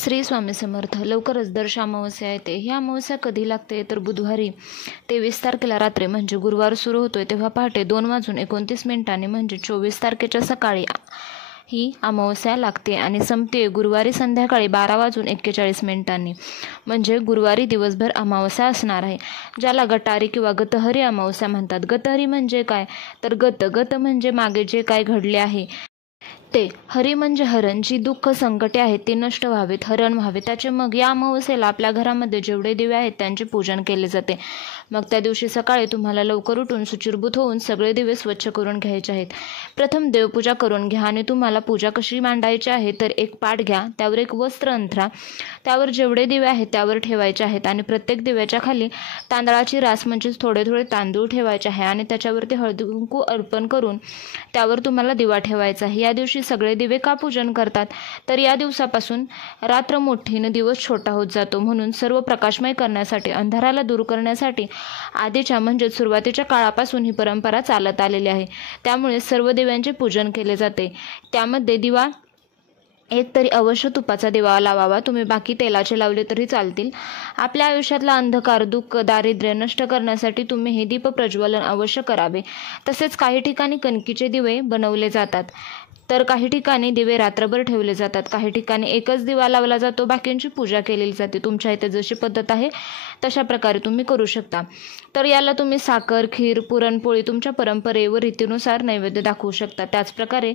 श्री स्वामी समर्थ. लवकरच दर अमावस्या येते. ही अमावस्या कधी लागते तर बुधवारी 23 तारखेला रात्री म्हणजे गुरुवार सुरू होतोय तेव्हा पहाटे 2:29 म्हणजे 24 तारखेच्या सकाळी ही अमावस्या लागते आणि संपते गुरुवारी संध्याकाळी 12:41 म्हणजे गुरुवारी दिवसभर अमावस्या असणार आहे, ज्याला गटारी किंवा गतहरी अमावस्या म्हणतात. गतहरी म्हणजे काय तर गत म्हणजे मागे जे काय घडले आहे ते. हरी म्हणजे हरण. जी दुःख संकटे आहेत ती नष्ट व्हावेत, हरण व्हावे त्याचे. मग या अमावस्येला आपल्या घरामध्ये जेवढे दिवे आहेत त्यांचे पूजन केले जाते. मग त्या दिवशी सकाळी तुम्हाला लवकर उठून शुचिर्भूत होऊन सगळे दिवे स्वच्छ करून घ्यायचे आहेत. प्रथम देवपूजा करून घ्या आणि तुम्हाला पूजा कशी मांडायची आहे तर एक पाट घ्या, त्यावर एक वस्त्र अंथरा, त्यावर जेवढे दिवे आहेत त्यावर ठेवायचे आहेत आणि प्रत्येक दिव्याच्या खाली तांदळाची रास म्हणजेच थोडे थोडे तांदूळ ठेवायचे आहे आणि त्याच्यावरती हळदी कुंकू अर्पण करून त्यावर तुम्हाला दिवा ठेवायचा आहे. या दिवशी सगळे दिवे का पूजन करतात तर या दिवसापासून रात्र मोठी आणि दिवस छोटा होत जातो, म्हणून सर्व प्रकाशमय करण्यासाठी, अंधाराला दूर करण्यासाठी आधीच्या म्हणजे सुरुवातीच्या काळापासून ही परंपरा चालत आलेली आहे. त्यामुळे सर्व दिव्यांचे पूजन केले जाते. त्यामध्ये दिवा एक तरी अवश्य तुपाचा दिवा लावावा. तुम्ही बाकी तेलाचे लावले तरी चालतील. आपल्या आयुष्यातला अंधकार, दुःख, दारिद्र्य नष्ट करण्यासाठी तुम्ही हे दीप प्रज्वलन अवश्य करावे. तसेच काही ठिकाणी कणकीचे दिवे बनवले जातात तर काही ठिकाणी दिवे रात्रभर ठेवले जातात. काही ठिकाणी एकच दिवा लावला जातो, बाकींची पूजा केली जाते. तुमच्या इथे जशी पद्धत आहे तशा प्रकारे तुम्ही करू शकता. तर याला तुम्ही साखर, खीर, पुरणपोळी तुमच्या परंपरेवर रीतीनुसार नैवेद्य दाखवू शकता. त्याचप्रकारे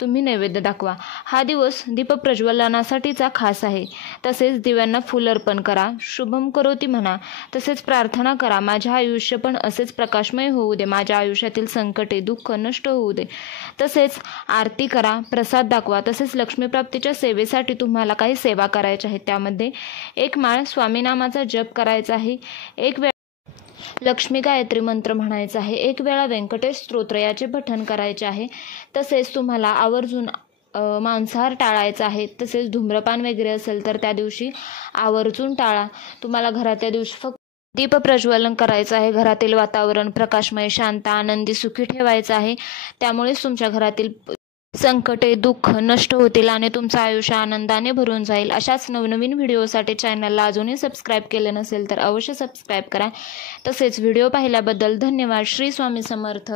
तुम्ही नैवेद्य दाखवा. हा दिवस दीपप्रज्वलनासाठीचा खास आहे. तसेच दिव्यांना फूल अर्पण करा, शुभम करोती म्हणा, तसेच प्रार्थना करा, माझे आयुष्य पण असेच प्रकाशमय होऊ दे, माझ्या आयुष्यातील संकटे, दुःख नष्ट होऊ दे. तसेच आरती करा, प्रसाद दाखवा. तसेच लक्ष्मीप्राप्तीच्या सेवेसाठी तुम्हाला काही सेवा करायच्या आहेत. त्यामध्ये एक माळ स्वामीनामाचा जप करायचा आहे, एक वेळा लक्ष्मी गायत्री मंत्र म्हणायचा आहे, एक वेळा व्यंकटेश स्तोत्र याचे पठण करायचे आहे. तसेच तुम्हाला आवर्जून मांसाहार टाळायचा आहे. तसेच धूम्रपान वगैरे असेल तर त्या दिवशी आवर्जून टाळा. तुम्हाला घरात त्या दिवशी फक्त दीप प्रज्वलन करायचं आहे. घरातील वातावरण प्रकाशमय, शांत, आनंदी, सुखी ठेवायचं आहे. त्यामुळेच तुमच्या घरातील संकटे, दुःख नष्ट होतील आणि तुमचं आयुष्य आनंदाने भरून जाईल. अशाच नवनवीन व्हिडिओसाठी चॅनलला अजूनही सबस्क्राईब केलं नसेल तर अवश्य सबस्क्राईब करा. तसेच व्हिडिओ पाहिल्याबद्दल धन्यवाद. श्री स्वामी समर्थ.